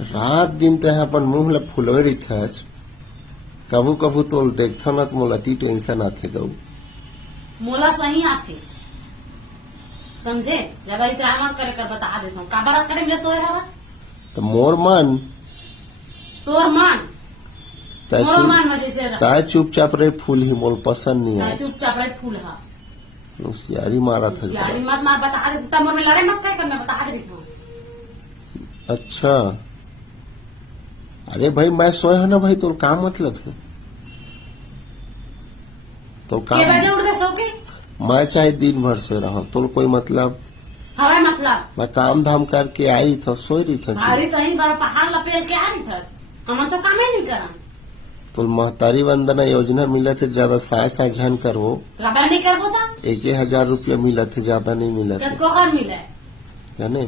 रात दिन ते अपन मुंह ला फुलोय रहिथस कभू कभू तोल देखथन न मोला ती टेंशन आथे गऊ मोला सही आथे समझे ज्यादा इतना मत करे कर बता देता हूँ का बात करेंगे सोए हवा तो मोर मन तोर मन मोर मन में जैसे ताय चुपचाप रहे फूल ही मोल पसंद नहीं है चुपचाप रहे फूल हा होशियारी मारा था यारी मत मार बता दे तब में लड़ाई मत कर मैं बता दे रही हूँ अच्छा अरे भाई मैं सोए है ना भाई तो का मतलब है तो के बजे उठ गए सो के मैं चाहे दिन भर सोए रहा तो कोई मतलब हमें मतलब मैं काम धाम करके आई था सोई रही था भारी तो ही बार पहाड़ लपेट के आ रही था हम तो काम ही नहीं करा तो महतारी वंदना योजना मिला थे ज्यादा साय झन करो ज्यादा नहीं करबो था 1,000 रुपया मिला थे ज्यादा नहीं मिला थे कौन मिले जाने